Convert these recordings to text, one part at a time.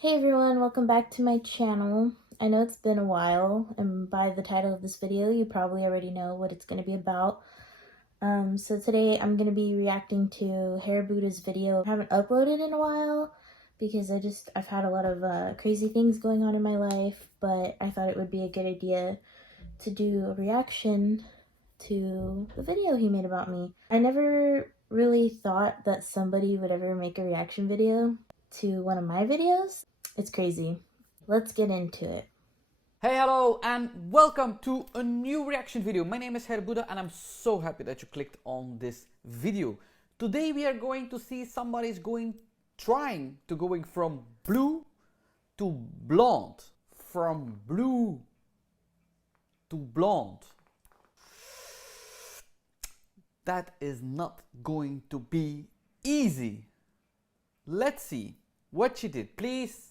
Hey everyone, welcome back to my channel. I know it's been a while, and by the title of this video, you probably already know what it's going to be about. So today I'm going to be reacting to Hair Buddha's video. I haven't uploaded in a while because I've had a lot of crazy things going on in my life, but I thought it would be a good idea to do a reaction to the video he made about me. I never really thought that somebody would ever make a reaction video to one of my videos. It's crazy. Let's get into it. Hey, hello, and welcome to a new reaction video. My name is Hair Buddha, and I'm so happy that you clicked on this video. Today we are going to see somebody's trying to going from blue to blonde. From blue to blonde. That is not going to be easy. Let's see what she did. Please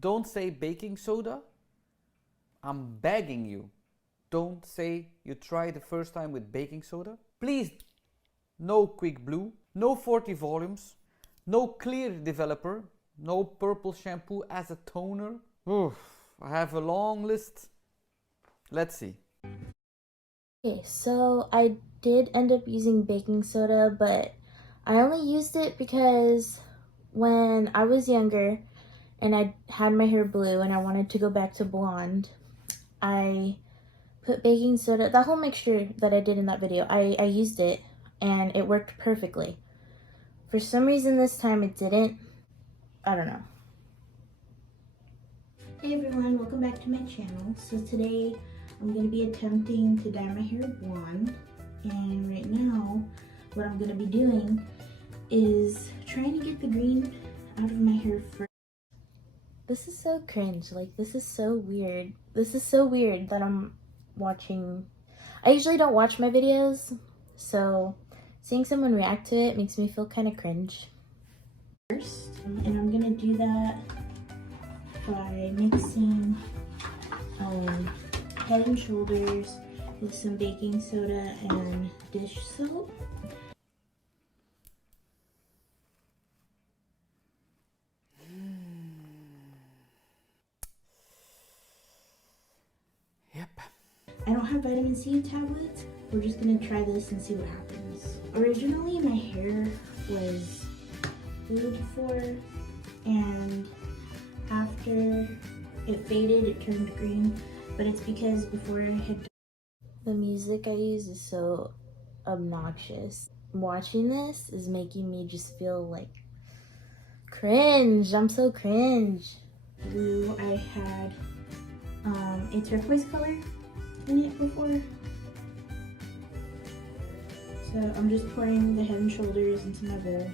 don't say baking soda. I'm begging you. Don't say you tried the first time with baking soda. Please, no quick blue, no 40 volumes, no clear developer, no purple shampoo as a toner. Oof, I have a long list. Let's see. Okay, so I did end up using baking soda, but I only used it because when I was younger and I had my hair blue and I wanted to go back to blonde, I put baking soda, the whole mixture that I did in that video, I used it and it worked perfectly. For some reason this time it didn't. I don't know. Hey everyone, welcome back to my channel. So today I'm going to be attempting to dye my hair blonde, and right now what I'm going to be doing is trying to get the green out of my hair first. This is so cringe, like this is so weird. This is so weird that I'm watching. I usually don't watch my videos, so seeing someone react to it makes me feel kind of cringe. First, and I'm gonna do that by mixing Head and Shoulders with some baking soda and dish soap. Yep. I don't have vitamin C tablets. We're just gonna try this and see what happens. Originally my hair was blue before, and after it faded it turned green, but it's because before I had the music I use is so obnoxious. Watching this is making me just feel like cringe. I'm so cringe. Blue, I had a turquoise color in it before. So I'm just pouring the Head and Shoulders into my bowl.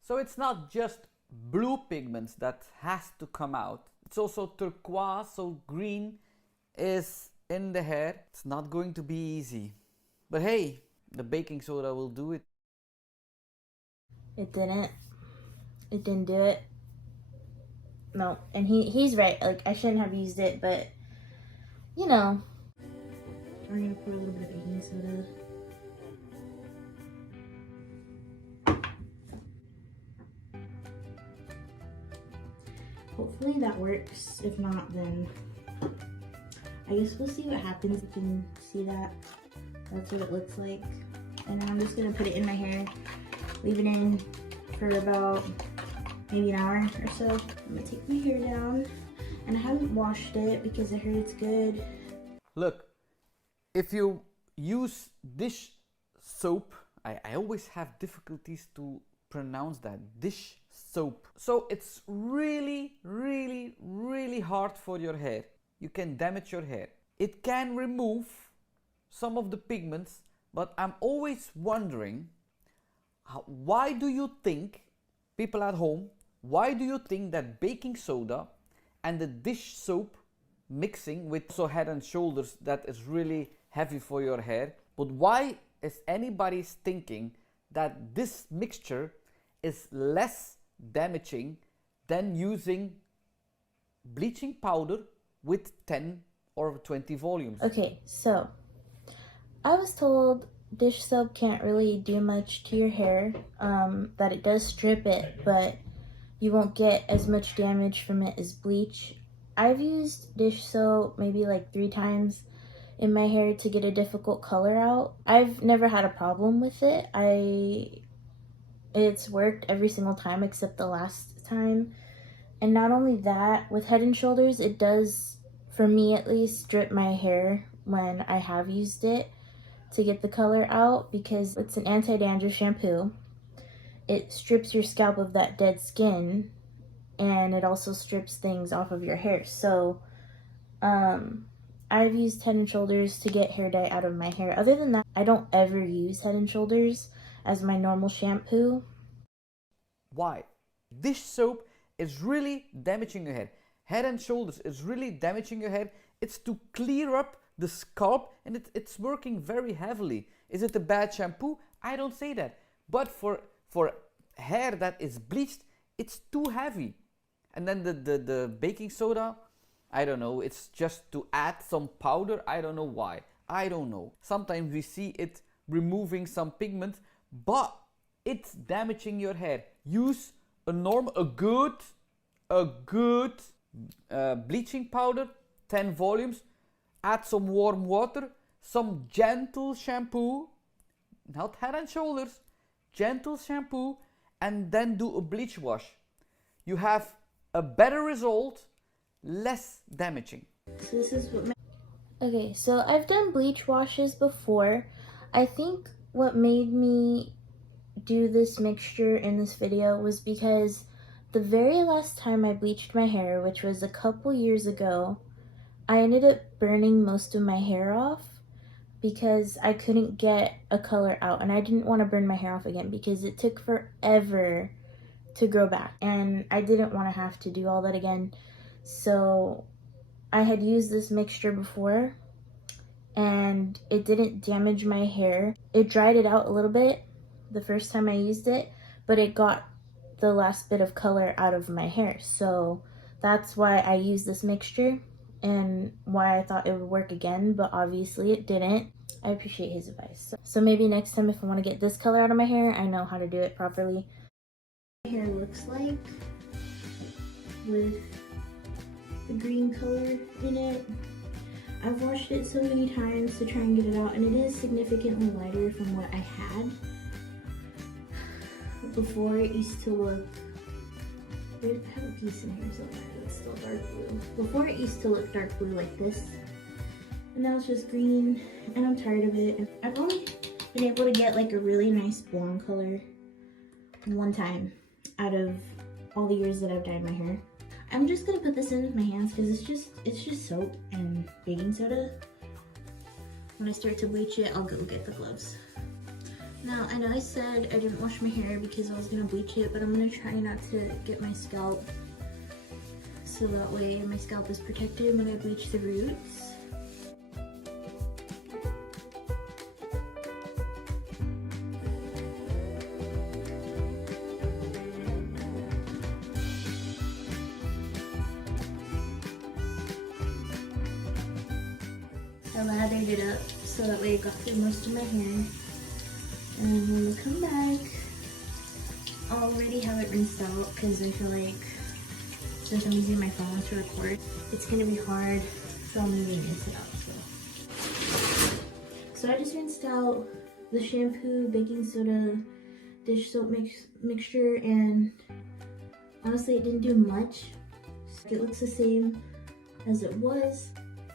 So it's not just blue pigments that has to come out. It's also turquoise, so green is in the hair. It's not going to be easy. But hey, the baking soda will do it. It didn't. It didn't do it. No, and he's right. Like, I shouldn't have used it, but you know. We're gonna pour a little bit of baking soda. Hopefully that works. If not, then I guess we'll see what happens. You can see that. That's what it looks like. And then I'm just gonna put it in my hair, leave it in for about maybe an hour or so. I'm gonna take my hair down, and I haven't washed it because I heard it's good. Look, if you use dish soap, I always have difficulties to pronounce that, dish soap. So it's really, really, really hard for your hair. You can damage your hair. It can remove some of the pigments, but I'm always wondering, why do you think, people at home, why do you think that baking soda and the dish soap mixing with so Head and Shoulders, that is really heavy for your hair, but why is anybody thinking that this mixture is less damaging than using bleaching powder with 10 or 20 volumes? Okay, so I was told dish soap can't really do much to your hair, that it does strip it, but you won't get as much damage from it as bleach. I've used dish soap maybe like 3 times in my hair to get a difficult color out. I've never had a problem with it. It's worked every single time except the last time. And not only that, with Head and Shoulders, it does, for me at least, strip my hair when I have used it to get the color out, because it's an anti-dandruff shampoo. It strips your scalp of that dead skin, and it also strips things off of your hair. So I've used Head and Shoulders to get hair dye out of my hair. Other than that, I don't ever use Head and Shoulders as my normal shampoo. Why? Dish soap is really damaging your head. Head and Shoulders is really damaging your head. It's to clear up the scalp, and it's working very heavily. Is it a bad shampoo? I don't say that. But for hair that is bleached, it's too heavy. And then the baking soda, I don't know, it's just to add some powder. I don't know why. I don't know. Sometimes we see it removing some pigment, but it's damaging your hair. Use a good bleaching powder, 10 volumes. Add some warm water, some gentle shampoo, not Head and Shoulders, gentle shampoo, and then do a bleach wash. You have a better result, less damaging. So this is what okay, so I've done bleach washes before. I think what made me do this mixture in this video was because the very last time I bleached my hair, which was a couple years ago, I ended up burning most of my hair off because I couldn't get a color out, and I didn't want to burn my hair off again because it took forever to grow back, and I didn't want to have to do all that again. So I had used this mixture before and it didn't damage my hair. It dried it out a little bit the first time I used it, but it got the last bit of color out of my hair. So that's why I used this mixture and why I thought it would work again, but obviously it didn't. I appreciate his advice. So maybe next time if I want to get this color out of my hair, I know how to do it properly. My hair looks like with the green color in it. I've washed it so many times to try and get it out, and it is significantly lighter from what I had. Before it used to look, I have a piece in here somewhere that's still dark blue. Before it used to look dark blue like this, and now it's just green, and I'm tired of it. I've only been able to get like a really nice blonde color one time out of all the years that I've dyed my hair. I'm just gonna put this in with my hands because it's just soap and baking soda. When I start to bleach it, I'll go get the gloves. Now, I know I said I didn't wash my hair because I was gonna bleach it, but I'm gonna try not to get my scalp so that way my scalp is protected when I bleach the roots. I lathered it up so that way it got through most of my hair. And when we come back, I'll already have it rinsed out because I feel like since I'm using my phone to record, it's gonna be hard for me to rinse it out. So I just rinsed out the shampoo, baking soda, dish soap mixture, and honestly it didn't do much. It looks the same as it was.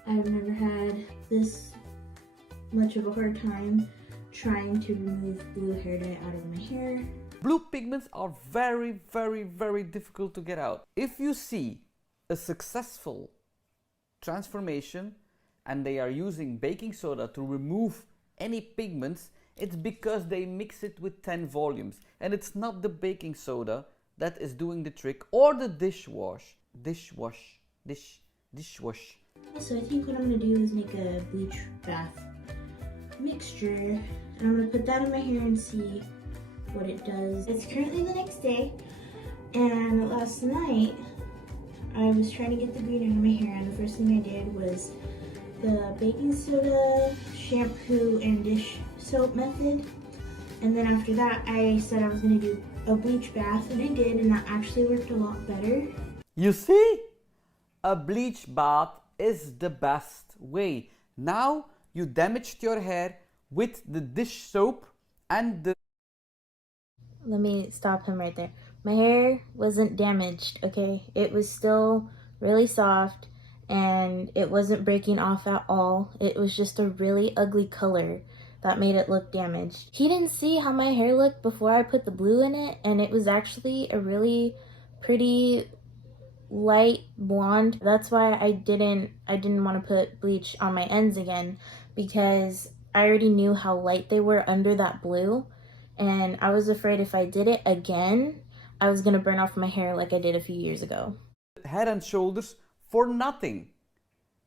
I've never had this much of a hard time trying to remove blue hair dye out of my hair. Blue pigments are very, very, very difficult to get out. If you see a successful transformation and they are using baking soda to remove any pigments, it's because they mix it with 10 volumes. And it's not the baking soda that is doing the trick, or the dishwash. So I think what I'm gonna do is make a bleach bath mixture, and I'm gonna put that in my hair and see what it does. It's currently the next day, and last night I was trying to get the green out of my hair, and the first thing I did was the baking soda, shampoo, and dish soap method. And then after that, I said I was gonna do a bleach bath, and I did, and that actually worked a lot better. You see? A bleach bath is the best way. Now you damaged your hair with the dish soap and the... Let me stop him right there. My hair wasn't damaged, okay? It was still really soft and it wasn't breaking off at all. It was just a really ugly color that made it look damaged. He didn't see how my hair looked before I put the blue in it, and it was actually a really pretty light blonde. That's why I didn't want to put bleach on my ends again, because I already knew how light they were under that blue, and I was afraid if I did it again, I was gonna burn off my hair like I did a few years ago. Head and shoulders for nothing.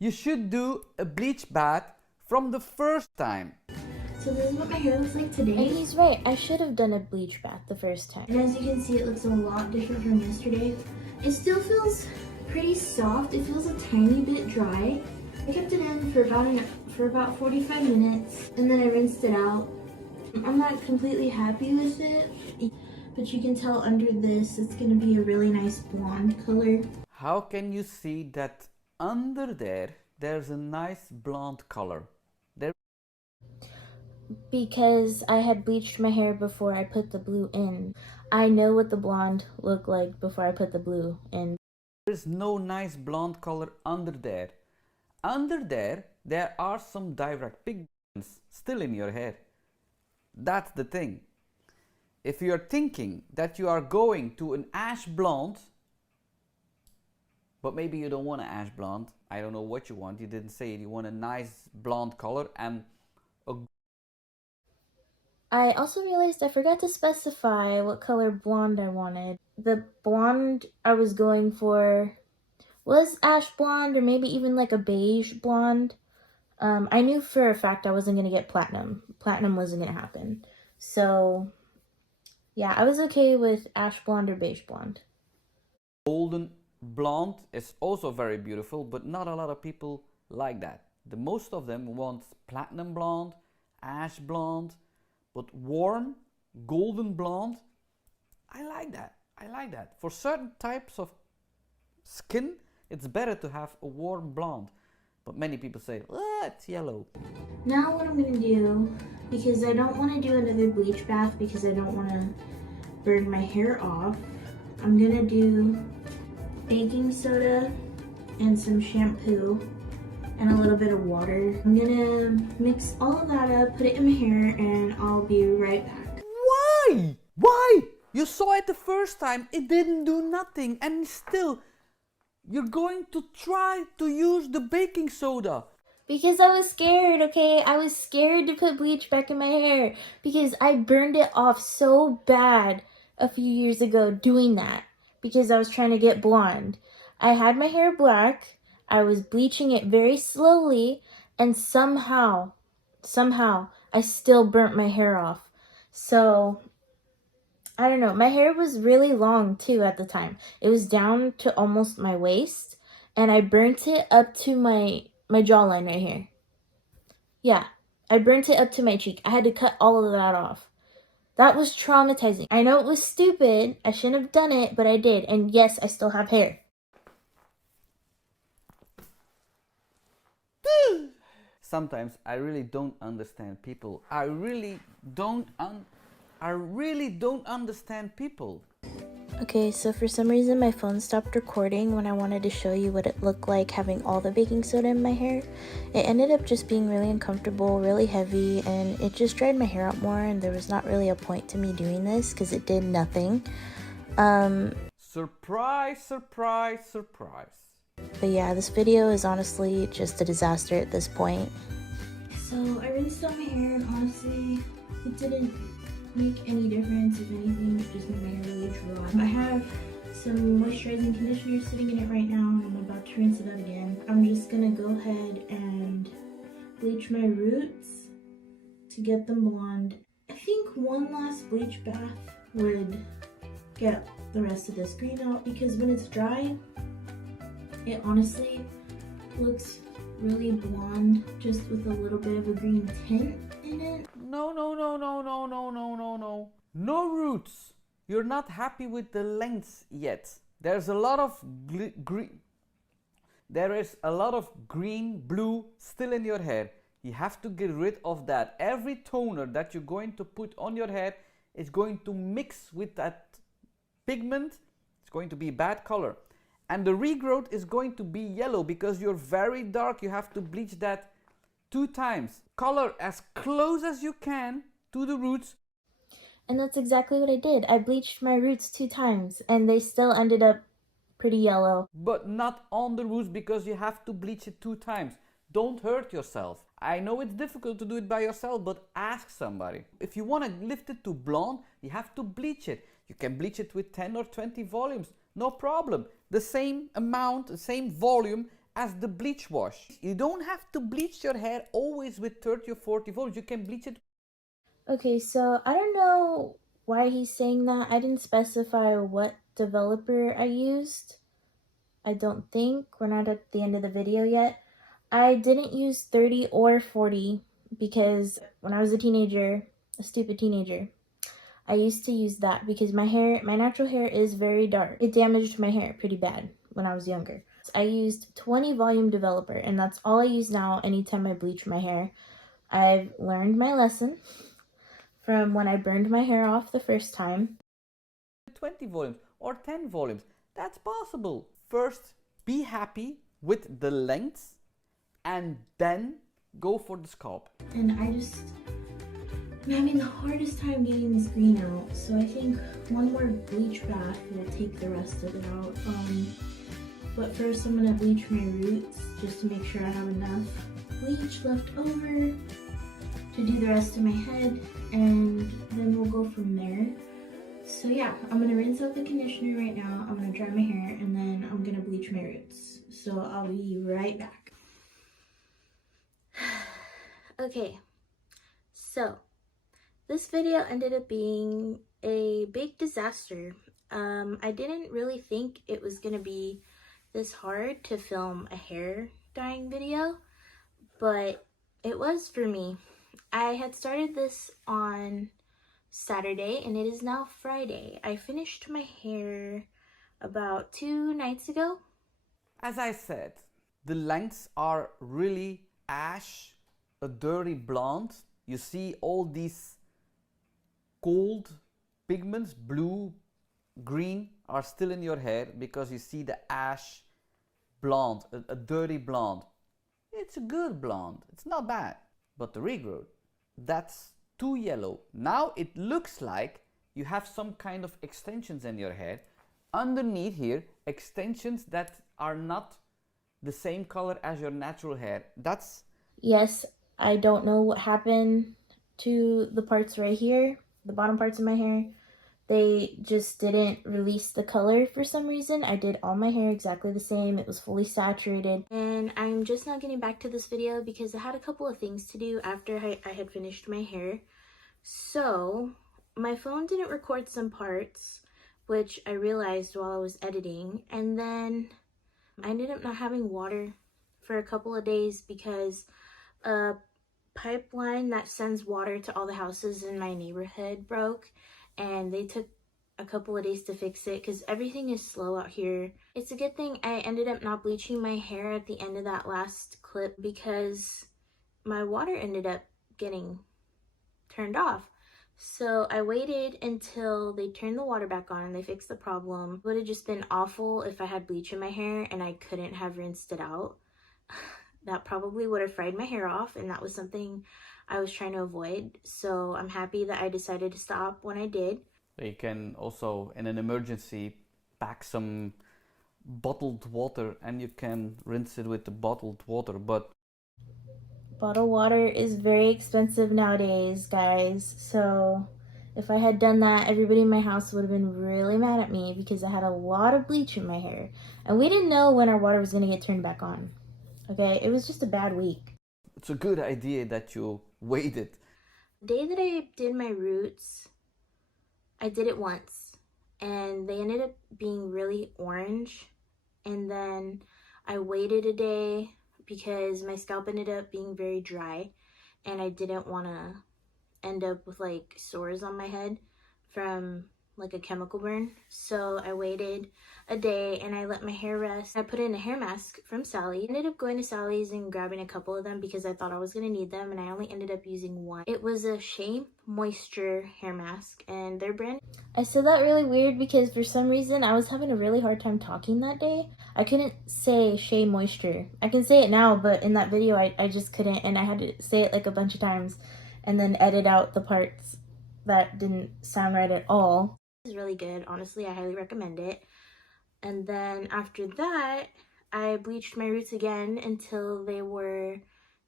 You should do a bleach bath from the first time. So this is what my hair looks like today. And he's right, I should have done a bleach bath the first time. And as you can see, it looks a lot different from yesterday. It still feels pretty soft. It feels a tiny bit dry. I kept it in for about 45 minutes, and then I rinsed it out. I'm not completely happy with it, but you can tell under this it's gonna be a really nice blonde color. How can you see that under there's a nice blonde color? Because I had bleached my hair before I put the blue in. I know what the blonde looked like before I put the blue in. There's no nice blonde color under there. Under there are some direct pigments still in your hair. That's the thing. If you're thinking that you are going to an ash blonde, but maybe you don't want an ash blonde, I don't know what you want, you didn't say it, you want a nice blonde color and a... I also realized I forgot to specify what color blonde I wanted. The blonde I was going for was ash blonde, or maybe even like a beige blonde. I knew for a fact I wasn't going to get platinum. Platinum wasn't going to happen. So, yeah, I was okay with ash blonde or beige blonde. Golden blonde is also very beautiful, but not a lot of people like that. The most of them want platinum blonde, ash blonde, but warm golden blonde, I like that. I like that. For certain types of skin, it's better to have a warm blonde. But many people say, oh, it's yellow. Now what I'm going to do, because I don't want to do another bleach bath because I don't want to burn my hair off, I'm going to do baking soda and some shampoo and a little bit of water. I'm gonna mix all of that up, put it in my hair, and I'll be right back. Why? Why? You saw it the first time, it didn't do nothing, and still you're going to try to use the baking soda. Because I was scared, okay? I was scared to put bleach back in my hair because I burned it off so bad a few years ago doing that because I was trying to get blonde. I had my hair black. I was bleaching it very slowly, and somehow, I still burnt my hair off. So, I don't know. My hair was really long, too, at the time. It was down to almost my waist, and I burnt it up to my jawline right here. Yeah, I burnt it up to my cheek. I had to cut all of that off. That was traumatizing. I know it was stupid. I shouldn't have done it, but I did. And yes, I still have hair. Sometimes I really don't understand people. I really don't understand people. Okay, so for some reason my phone stopped recording when I wanted to show you what it looked like having all the baking soda in my hair. It ended up just being really uncomfortable, really heavy, and it just dried my hair out more, and there was not really a point to me doing this because it did nothing. Surprise, surprise, surprise. But yeah, this video is honestly just a disaster at this point. So I rinsed out my hair, and honestly, it didn't make any difference. If anything, it just made my hair really dry. I have some moisturizing conditioner sitting in it right now, and I'm about to rinse it out again. I'm just gonna go ahead and bleach my roots to get them blonde. I think one last bleach bath would get the rest of this green out, because when it's dry, it honestly looks really blonde, just with a little bit of a green tint in it. No. No roots. you're not happy with the length yet. There's a lot of green. There is a lot of green, blue still in your hair. You have to get rid of that. Every toner that you're going to put on your hair is going to mix with that pigment. It's going to be bad color. And the regrowth is going to be yellow because you're very dark. You have to bleach that 2 times. Color as close as you can to the roots. And that's exactly what I did. I bleached my roots 2 times and they still ended up pretty yellow. But not on the roots because you have to bleach it 2 times. Don't hurt yourself. I know it's difficult to do it by yourself, but ask somebody. If you want to lift it to blonde, you have to bleach it. You can bleach it with 10 or 20 volumes, no problem. The same amount, the same volume as the bleach wash. You don't have to bleach your hair always with 30 or 40 volumes. You can bleach it. Okay, so I don't know why he's saying that. I didn't specify what developer I used. I don't think. We're not at the end of the video yet. I didn't use 30 or 40 because when I was a teenager, a stupid teenager, I used to use that because my natural hair is very dark. It damaged my hair pretty bad when I was younger. I used 20 volume developer and that's all I use now anytime I bleach my hair. I've learned my lesson from when I burned my hair off the first time. 20 volumes or 10 volumes. That's possible. First, be happy with the length and then go for the scalp. And I'm having the hardest time getting this green out, so I think one more bleach bath will take the rest of it out. But first I'm gonna bleach my roots just to make sure I have enough bleach left over to do the rest of my head, and then we'll go from there. So yeah, I'm gonna rinse out the conditioner right now, I'm gonna dry my hair, and then I'm gonna bleach my roots. So I'll be right back. Okay, so this video ended up being a big disaster. I didn't really think it was gonna be this hard to film a hair dyeing video, but it was for me. I had started this on Saturday and it is now Friday. I finished my hair about 2 nights ago. As I said, the lengths are really ash, a dirty blonde. You see all these cold pigments, blue, green, are still in your hair because you see the ash blonde, a dirty blonde. It's a good blonde, it's not bad. But the regrowth, that's too yellow. Now it looks like you have some kind of extensions in your hair. Underneath here, extensions that are not the same color as your natural hair. That's... Yes, I don't know what happened to the parts right here, the bottom parts of my hair. They just didn't release the color for some reason. I did all my hair exactly the same. It was fully saturated. And I'm just now getting back to this video because I had a couple of things to do after I had finished my hair. So my phone didn't record some parts, which I realized while I was editing. And then I ended up not having water for a couple of days because a pipeline that sends water to all the houses in my neighborhood broke. And they took a couple of days to fix it because everything is slow out here. It's a good thing I ended up not bleaching my hair at the end of that last clip because my water ended up getting turned off. So I waited until they turned the water back on and they fixed the problem. It would have just been awful if I had bleach in my hair and I couldn't have rinsed it out. That probably would have fried my hair off, and that was something I was trying to avoid. So I'm happy that I decided to stop when I did. You can also, in an emergency, pack some bottled water and you can rinse it with the bottled water. But bottled water is very expensive nowadays, guys. So if I had done that, everybody in my house would have been really mad at me because I had a lot of bleach in my hair. And we didn't know when our water was going to get turned back on. Okay, it was just a bad week. It's a good idea that you waited. The day that I did my roots, I did it once and they ended up being really orange. And then I waited a day because my scalp ended up being very dry and I didn't want to end up with like sores on my head from like a chemical burn. So I waited a day and I let my hair rest. I put in a hair mask from Sally. I ended up going to Sally's and grabbing a couple of them because I thought I was gonna need them, and I only ended up using one. It was a Shea Moisture hair mask, and their brand. I said that really weird because for some reason I was having a really hard time talking that day. I couldn't say Shea Moisture. I can say it now, but in that video I just couldn't, and I had to say it like a bunch of times and then edit out the parts that didn't sound right at all. It's really good. Honestly, I highly recommend it. And then after that, I bleached my roots again until they were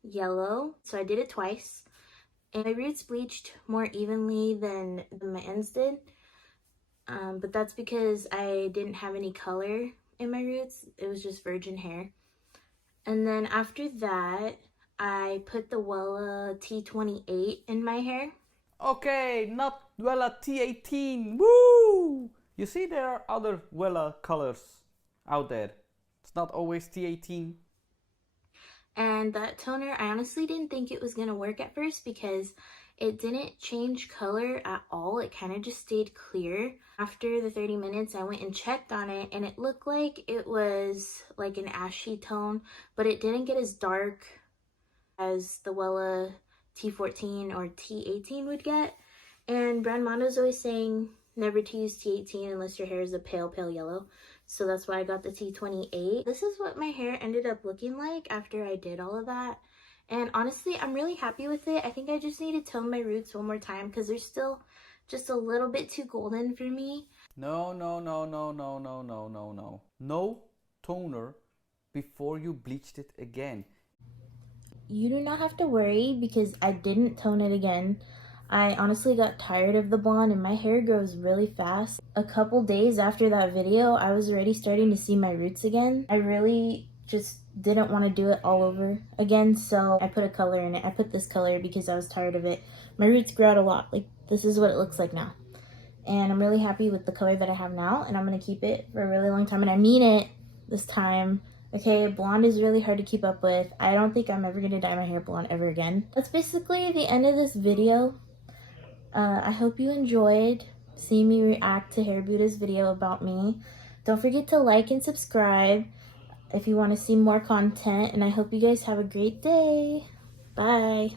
yellow. So I did it twice. And my roots bleached more evenly than my ends did. But that's because I didn't have any color in my roots. It was just virgin hair. And then after that, I put the Wella T28 in my hair. Okay, not Wella T18. Woo! You see, there are other Wella colors out there. It's not always T18. And that toner, I honestly didn't think it was gonna work at first because it didn't change color at all. It kind of just stayed clear. After the 30 minutes, I went and checked on it, and it looked like it was like an ashy tone, but it didn't get as dark as the Wella T14 or T18 would get. And Brand Mondo's always saying never to use T18 unless your hair is a pale yellow. So that's why I got the T28. This is what my hair ended up looking like after I did all of that. And honestly, I'm really happy with it. I think I just need to tone my roots one more time because they're still just a little bit too golden for me. No, no, no, no, no, no, no, no, no. No toner before you bleached it again. You do not have to worry because I didn't tone it again. I honestly got tired of the blonde and my hair grows really fast. A couple days after that video, I was already starting to see my roots again. I really just didn't want to do it all over again, so I put a color in it. I put this color because I was tired of it. My roots grew out a lot. Like, this is what it looks like now. And I'm really happy with the color that I have now, and I'm going to keep it for a really long time. And I mean it this time. Okay, blonde is really hard to keep up with. I don't think I'm ever going to dye my hair blonde ever again. That's basically the end of this video. I hope you enjoyed seeing me react to Hair Buddha's video about me. Don't forget to like and subscribe if you want to see more content, and I hope you guys have a great day. Bye.